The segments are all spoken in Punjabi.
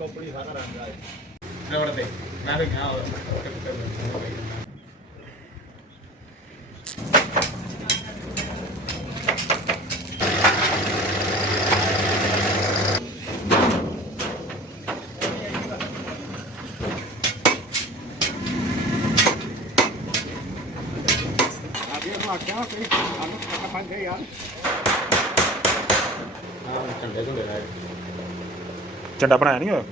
कंपनी सारा रंग है रोड पे मैं भी गया क्या कोई आलू का पान दे यार हां झंडे तो ले रहा है झंडा बनाया नहीं होया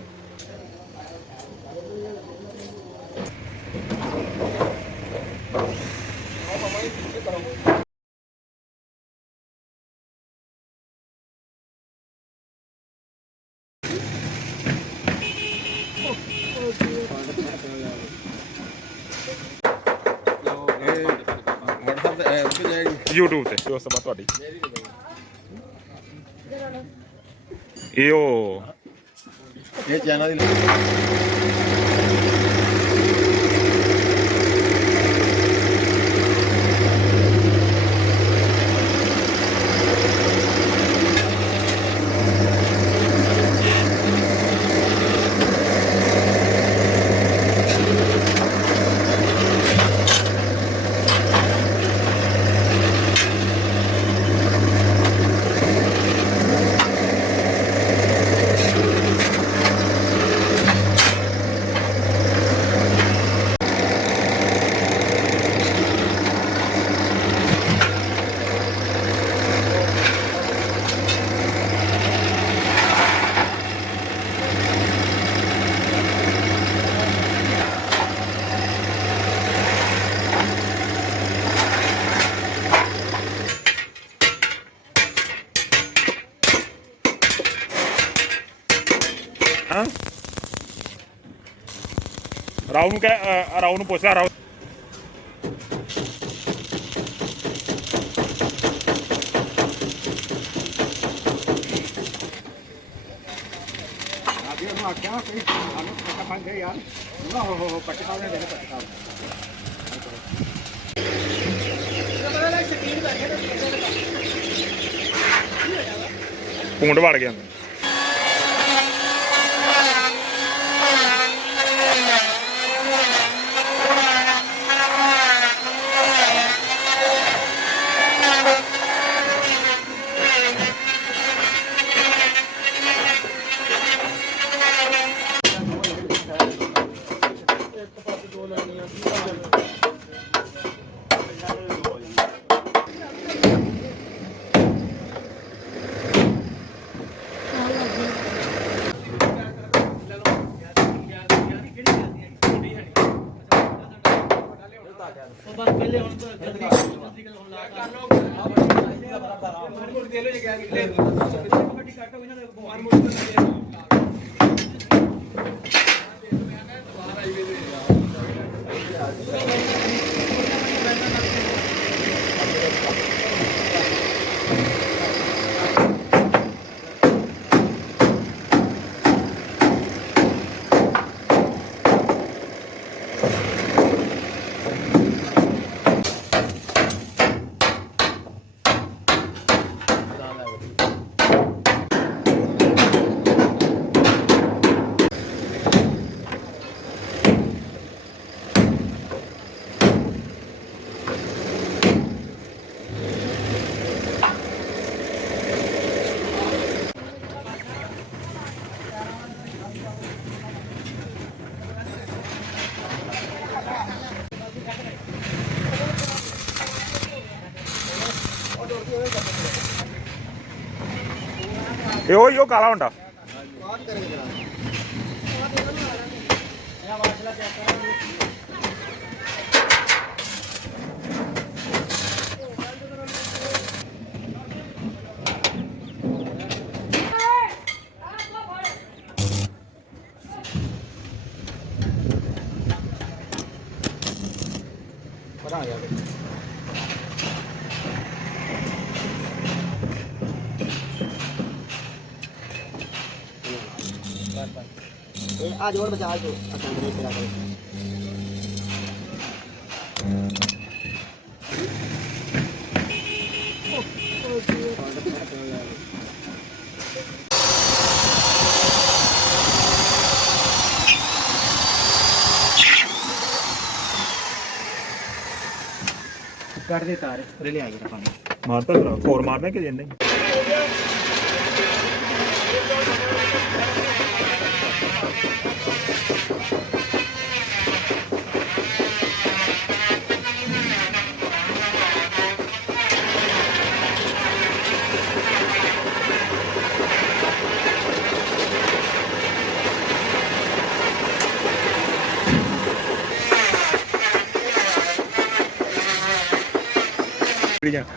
YouTube ਤੇ ਉਸ ਤੋਂ ਬਾਅਦ ਤੁਹਾਡੀ ਇਹ ਉਹ ਇਹ ਚੈਨਲ ਦੀ ਰਾਉ ਨੂੰ ਕਹਿ ਰਾਉ ਨੂੰ ਪੁੱਛ ਲੈ ਰਾਉ आगे हम क्या कोई आलू का पान दे यार ना हो पटका ने दे पटका ਪੁੰਡ ਵੜ ਗਿਆ बस पहले हम तो जल्दी हम ला कर लो दे लो ये क्या ले पट्टी काटो इन्हें बाहर मोड़ कर दे बाहर हाईवे दे यो काला होंडा बना गया आज और बचा आज अंदर चला कर ਕੱਢ ਦੇ ਤਾਰ ਰੇ ਲਿਆ ਗਿਆ ਪਾਣੀ ਮਾਰਤਾ ਫਿਰ ਹੋਰ ਮਾਰਨਾ ਕਿ ਜਿੰਨੇ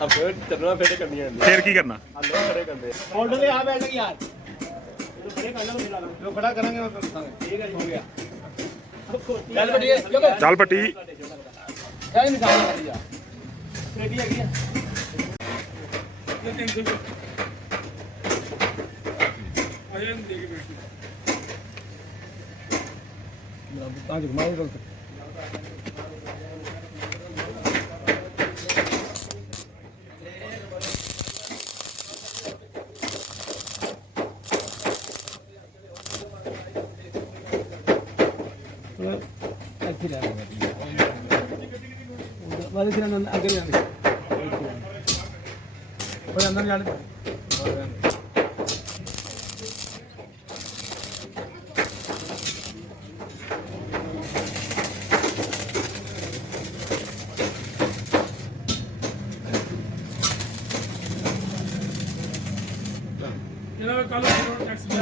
अब चलना फिर करनी है ਫਿਰ ਕੀ ਕਰਨਾ हल्लो खड़े करते होल्डर ले आ बैठ गया यार खड़े करना फिर लाना जो खड़ा करेंगे वो ठीक है हो गया चल बढ़िया क्यों ਚੱਲ ਪੱਟੀ क्या निकाल कर दिया रेडी आ गया आज घुमाओ गलत ਇੱਥੇ ਰਹਿ ਵਾਲੇ ਸਿਰਾਂ ਨੂੰ ਅੱਗੇ ਜਾਂਦੇ ਉਹ ਅੰਦਰ ਜਾਣ ਇਹਨਾਂ ਕੱਲ ਟੈਕਸ ਦੇ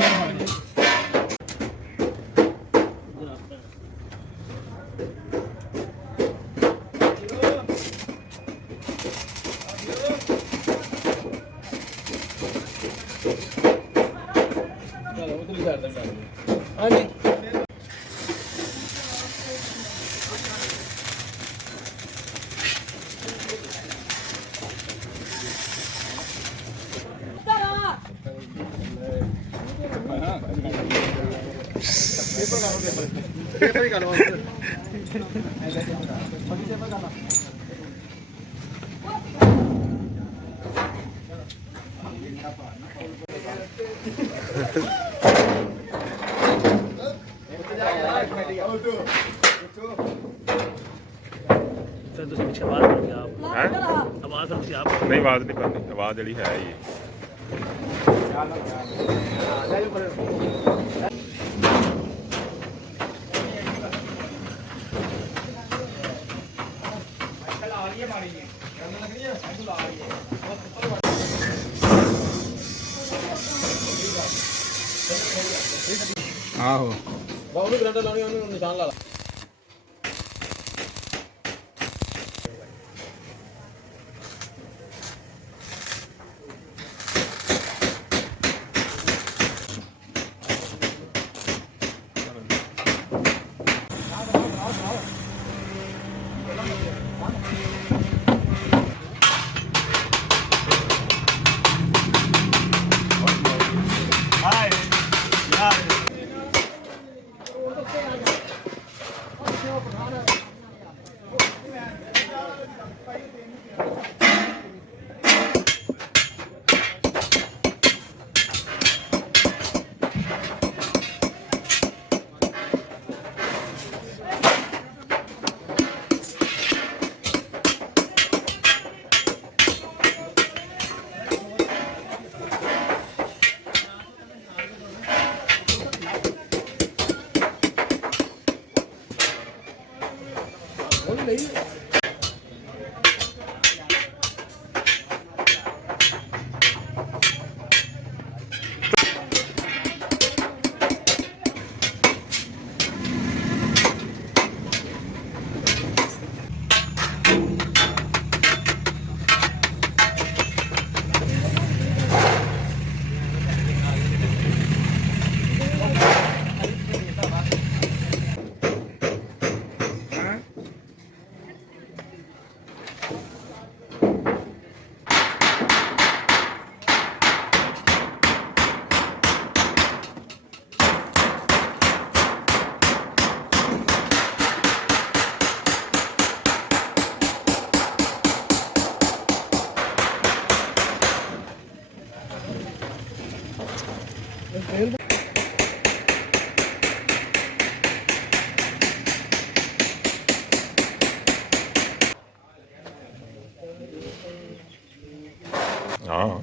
ਹਾਂਜੀ पेपर ही करवा ਫਿਰ ਤੁਸੀਂ ਪਿੱਛੇ ਆਵਾਜ਼ ਕਰੋਗੇ ਆਪ ਹੈ ਆਵਾਜ਼ ਤੁਸੀਂ ਆਪ ਨਹੀਂ ਆਵਾਜ਼ ਨਹੀਂ ਕਰਨੀ ਆਵਾਜ਼ ਜਿਹੜੀ ਹੈ ਹੀ ਆਹੋ बहुत ग्रांडर लाने उन्होंने निशान ला ਹਾਂ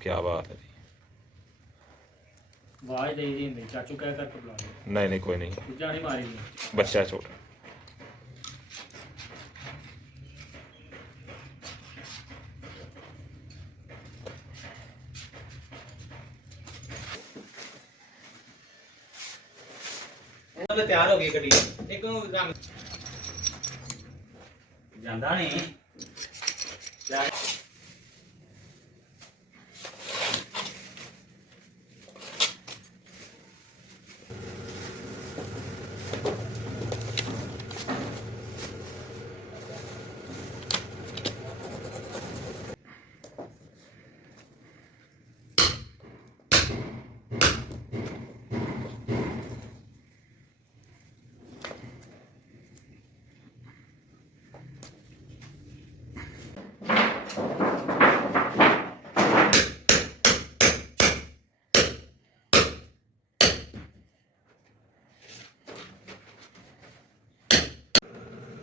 क्या बात है जी ਆਵਾਜ਼ ਦੇਈ ਦੀ ਹੁੰਦੀ ਚਾਚੂ ਕਹਿ ਕਰਕੇ ਬੁਲਾ ਲਓ नहीं नहीं कोई नहीं ਦੂਜਾ ਨਹੀਂ ਮਾਰੀ ਦੀ बच्चा है छोटा ਉਹਨਾਂ ਦੇ ਤਿਆਰ ਹੋ ਗਈ ਗੱਡੀ ਇੱਕ ਨੂੰ ਰੰਗ ਜਾਂਦਾ ਨਹੀਂ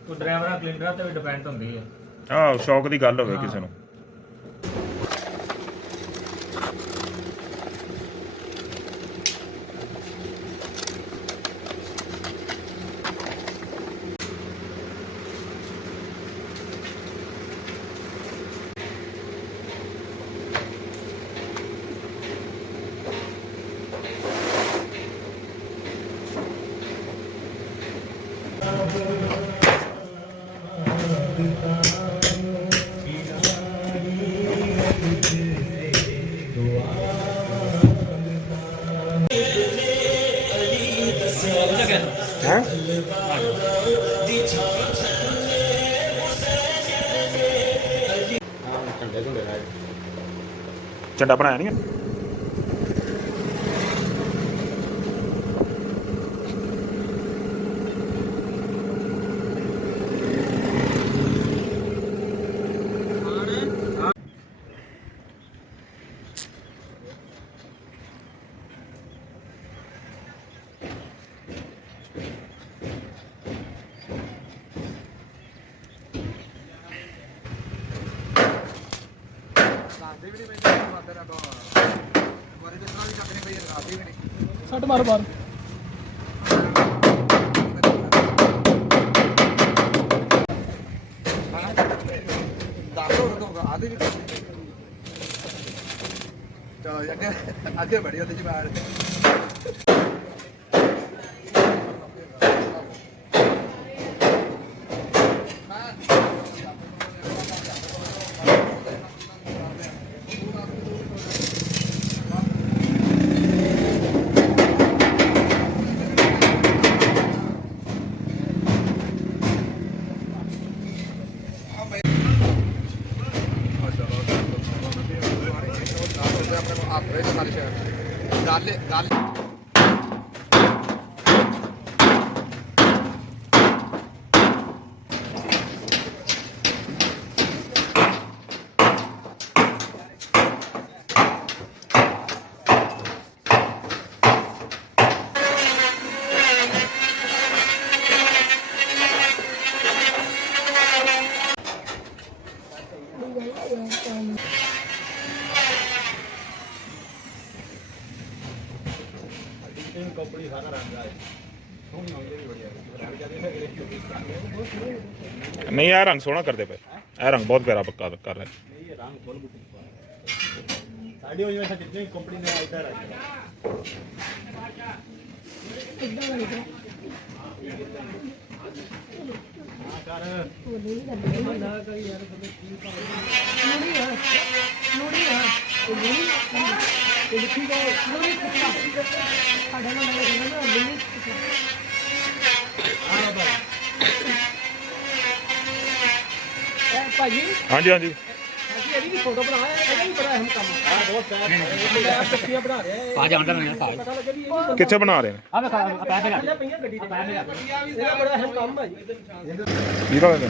ਉਹ ਡਰਾਈਵਰਾਂ ਕਲੀਨਰਾਂ ਤੇ ਵੀ ਡਿਪੈਂਡ ਹੁੰਦੀ ਹੈ ਆਹ ਸ਼ੌਕ ਦੀ ਗੱਲ ਹੋਵੇ ਕਿਸੇ ਨੂੰ ਹੈ ਝੰਡਾ ਬਣਾਇਆ ਨਹੀਂ ਸੱਟ ਮਾਰ ਬਾਹਰ ਅੱਗੇ ਬੜੀ ਉਹਦੇ ਜਵਾਨ ਗੱਲ ਕੰਪਨੀ ਸਾਰਾ ਰੰਗ ਆ ਸੋਹਣੀ ਆਉਂਦੀ ਵੀ ਬੜੀਆ ਰੰਗ ਜਾਂਦੇ नहीं यार रंग सोना करते पे यार रंग बहुत प्यारा पक्का कर रहे हैं ਇਹ ਰੰਗ ਫੁੱਲ ਸਾਡੀ ਹੋਈ ਵੈਸੇ ਜਿੰਨੀ ਕੰਪਨੀ ਨੇ ਇਧਰ ਆ ਕਰ ਉਹ ਨਹੀਂ ਕਰਦਾ ਨਾ ਕਰ ਯਾਰ ਪਤਾ ਕੀ ਨੂੜੀ ਆ ਉਹ ਨਹੀਂ ਇਹ ਲਿਖੀ ਦਾ ਨੂੜੀ ਸਾਡਾ ਨਾਮ ਹੈ ਨਾ ਬਿੱਲੀ ਆ ਬਾਬਾ ਭਾਜੀ हाँ जी हाँ जी ਅਸੀਂ ਇਹਦੀ ਵੀ ਫੋਟੋ ਬਣਾ ਇਹਦਾ ਵੀ ਬੜਾ ਅਹਿਮ ਕੰਮ ਆ ਬਹੁਤ ਪੈਰ ਪੱਕੀਆਂ ਬਣਾ ਰਿਹਾ ਆ ਜਾਂਦਾ ਨਾ ਪਤਾ ਲੱਗੇ ਵੀ ਇਹ ਵੀ ਕਿੱਥੇ ਬਣਾ ਰਹੇ ਨੇ ਆ ਵੇ ਪੈ ਤੇ ਥੱਲੇ ਪਈਆਂ ਗੱਡੀ ਦੇ ਇਹਦਾ ਬੜਾ ਅਹਿਮ ਕੰਮ ਆ ਜੀ ਵੀਰਾ ਨੇ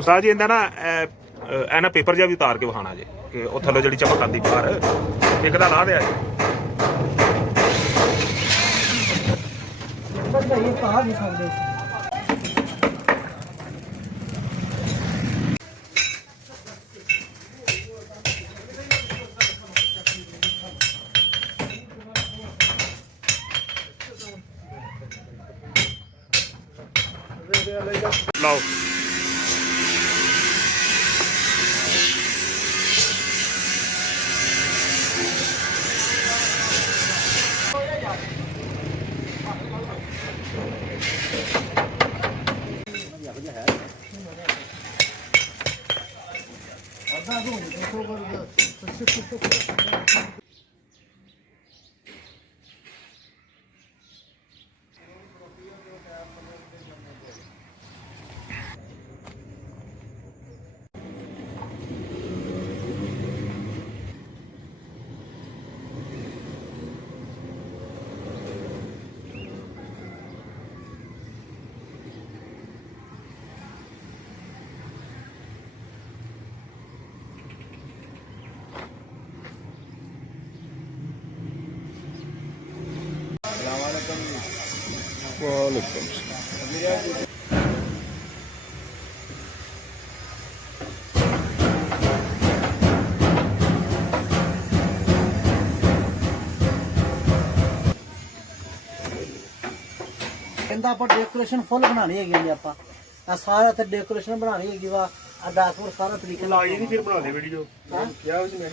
ਉਸਤਾਦ ਜੀ ਇਹਦਾ ਨਾ ਇਹ ਨਾ ਪੇਪਰ ਜਿਹਾ ਵੀ ਉਤਾਰ ਕੇ ਵਿਖਾਣਾ ਜੇ ਕਿ ਉਹ ਥੱਲੇ ਜਿਹੜੀ ਚਮਕ ਆਉਂਦੀ ਬਾਹਰ ਇੱਕ ਦਾ ਲਾ ਦਿਆ ਜੀ ਬਸ ਭਾਈ ਪਾ ਨਹੀਂ ਸਕਦੇ ਲਾਓ ਵਾਲੇਕੁਮ ਸਲਾਮ ਕਹਿੰਦਾ ਆਪਾਂ ਡੈਕੋਰੇਸ਼ਨ ਫੁੱਲ ਬਣਾਣੀ ਹੈਗੀ ਜੀ ਆਪਾਂ ਆ ਸਾਰਾ ਤੇ ਡੈਕੋਰੇਸ਼ਨ ਬਣਾਣੀ ਹੈਗੀ ਵਾ ਆ ਡਾਕੂਰ ਸਾਰਾ ਤਰੀਕੇ ਨਾਲ ਲਾਈ ਨਹੀਂ ਫਿਰ ਬਣਾ ਦੇ ਵੀਡੀਓ ਹਾਂ ਕਿਹਾ ਉਸ ਨੇ